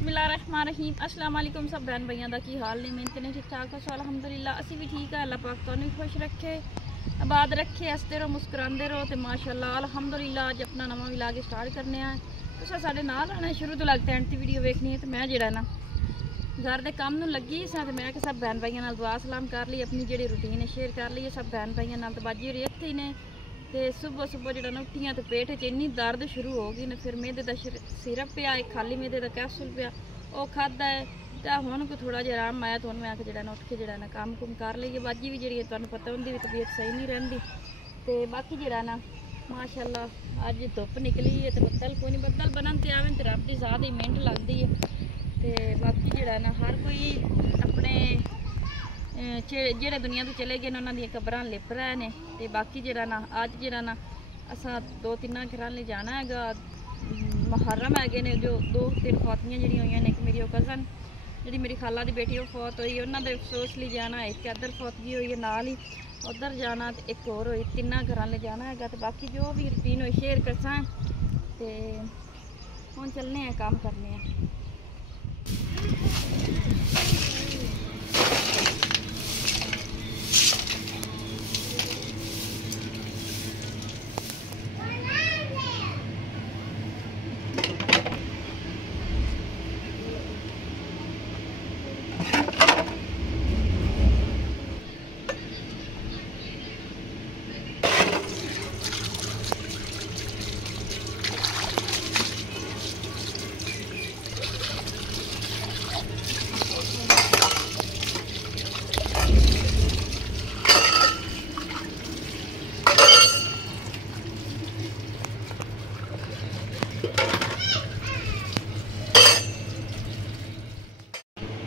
बिस्मिल्लाहिर्रहमानिर्रहीम अस्सलाम वालेकुम सब बहन भाइयों का की हाल ने मेहनत ने ठीक ठाक हो अलहमदुलिल्लाह असी भी ठीक है। अल्लाह पाक तुहानू खुश रखे आबाद रखे हसते रहो मुस्कुराते रहो तो माशाअल्लाह अलहमदुलिल्लाह अज अपना नवा व्लॉग स्टार्ट करने तुस साडे नाल आना शुरू तो लगता एंड दी वीडियो वेखनी है। तो मैं जिहड़ा ना घर के काम लगी सा तो मैं सब बहन भाइयों नाल दुआ सलाम कर ली अपनी जी रूटीन शेयर कर ली सब बहन भाइयों नाल। तो बाजी होरी इत्थे ही ने तो सुबह सुबह जो ना उठियाँ तो पेट च इन्नी दर्द शुरू हो गई ने फिर मेदे का सिरप पिया एक खाली मेदे का कैप्सूल पिया वो खादा है तो हुण को थोड़ा जिहा आराम आया तो हुण मैं जो उठ के जो काम कुम कर लीए। बाजी भी जी तुहानू पता उनकी भी तबीयत सही नहीं रहिंदी तो बाकी जो ना माशाअल्लाह अज धुप निकली है तो बदल कोई नहीं बदल बनन तो आवे तो रब की ज़ात ही मिहनत लगती है। तो बाकी जो ना हर कोई अपने जेड़े दुनिया तो चले गए उन्होंने कब्रां लिप रहे हैं। तो बाकी जो ना अज जो ना असा 2-3 घर ले जाना है मुहर्रम है ने जो 2-3 फौतियाँ जी हुई ने। एक मेरी कज़न जी मेरी खाला की बेटी वो फौत हुई उन्होंने अफसोस ले जाना एक इधर फौतगी हुई है नाल ही उधर जाना तो एक होर हुई 3 घर ले जाना है। तो बाकी जो भी रूटीन हुई शेयर करसा तो हुण चलने हैं काम करने हैं।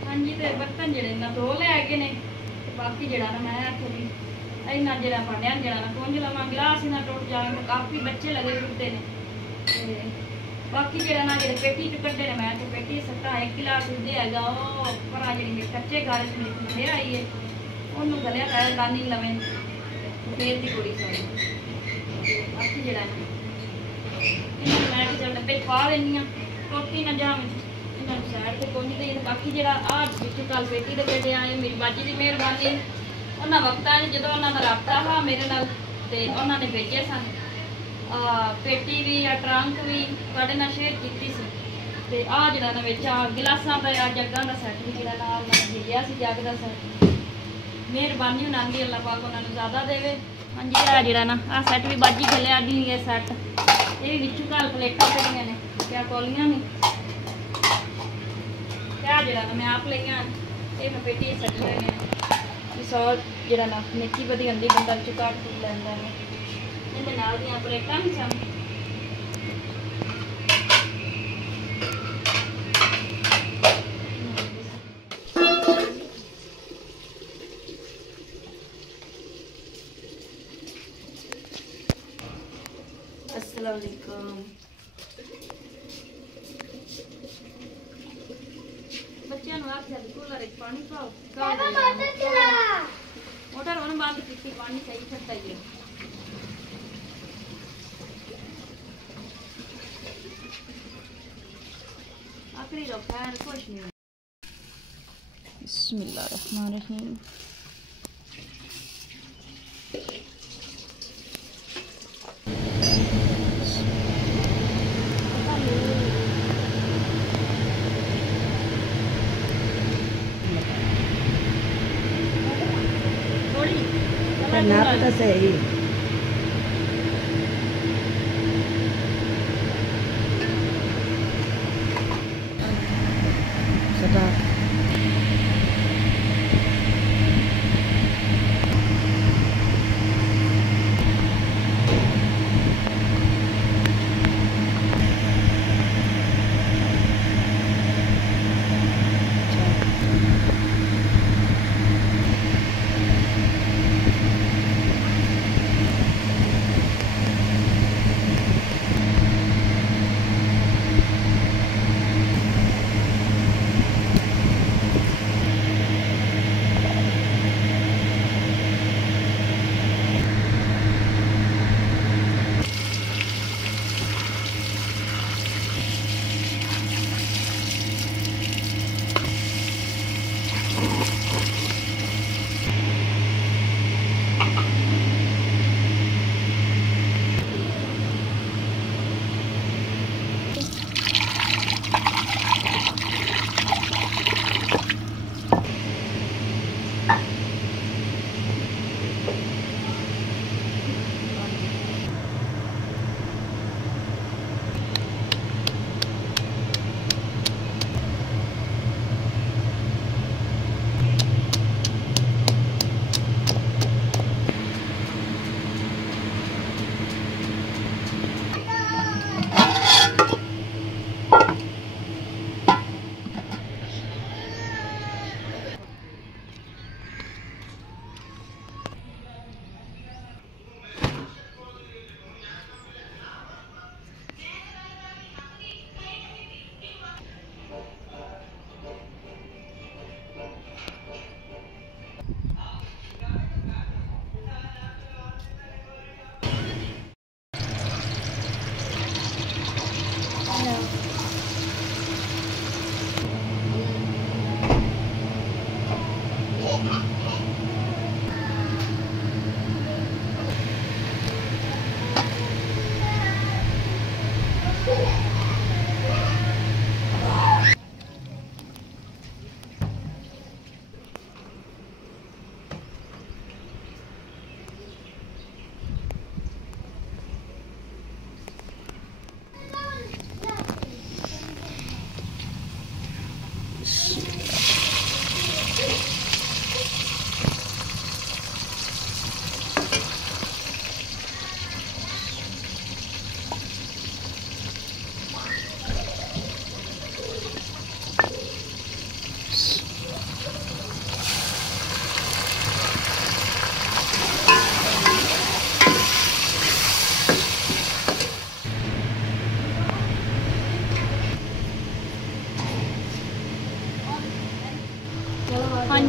हाँ जी तो बर्तन जोड़े ना धो ले आए ने बाकी जरा ना मैं थोड़ी इन्ना जरा भांडिया जरा ना कुंज लवा गिलास इन्ना टुट जाए तो काफ़ी बच्चे लगे टुटते हैं। बाकी जरा ना जो पेटी च कड्डे ने मैं तो पेटी सट्टा एक गिलास उदे है पर जी कच्चे गाल मेरे आई है उन्होंने गलिया पाया गानी लवें फिर की कुड़ी सारी। बाकी जरा मैं चल डब्बे पा लेनी टोटी ना जाम सैड से कुछ नहीं। बाकी जो बिचू कल पेटी के पेटे आए मेरी बाजी की मेहरबानी उन्होंने वक्त जो उन्होंने रबता हा मेरे नाल ते उन्होंने भेजे सन पेटी भी ट्रंक भी तुहाडे नाल शेयर की सी। आ जरा ना गिलासा का जग्गां का सैट भी जरा नाल भेजिया सी जग का सैट मेहरबानी उन्होंने दी अल्लाह पाक उन्होंने ज़्यादा देवे। हाँ जी आ जरा ना आ सैट भी बाजी चलिया दी है सैट ये भी बिचू कल प्लेटा पेटियां ने क्या कौलियां नहीं क्या जरा ना मैं आप लिया ये मैं पेटी सटी हुई है 100 जरा ना निक्की बदी गंदी बंदा चुका लैंदा है इहदे नाल दियां प्लेटां भी सन। अस्सलाम वालेकुम बच्चों आख्या कूलर पानी पाओ मोटर उन्होंने बंद की पानी सही छटा ही आखिरी रो खैर कुछ नहीं। बिस्मिल्लाहिर्रहमानिर्रहीम नाप तो सही सदा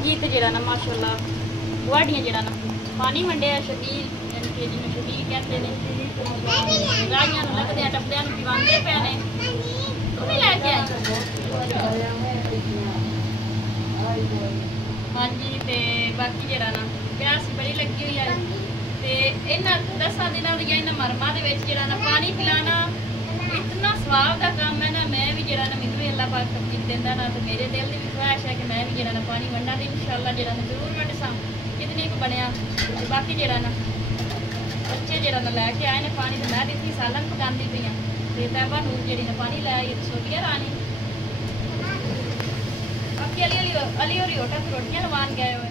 जी ते जेड़ा ना माशाल्लाह गुआड़ियां जेड़ा ना पानी वंडिया शबील यानी कि जिन्हें शबील कहते हैं राहियां लगदे टपदे पिवांदे पे ने तू भी लेके आई हाँ जी ते बाकी जेड़ा ना प्यास बड़ी लगी हुई है ते इन्हां 10 दिनों दी इन्हां मरमा दे विच जेड़ा ना पानी पिलाना इतना स्वाब का काम है ना। मैं भी जेड़ा ना मैनूं भी अल्लाह पाक तौफीक देंदा ना तो मेरे दिल दी भी ख्वाहिश है कि मैं भी जेड़ा ना पानी वंडा दी इंशाअल्लाह जेड़ा ना जरूर वंडसां कितनी को बनया। ते बाकी जेड़ा ना बच्चे जेड़ा ना लैके आए ने पानी तो मैं दित्ती सालन पकांदी पई आं ते तैबा नूर जेड़ी ना पानी लै आई सोटिया रानी बाकी अली होरी होटल रोटियां लवान गए हुए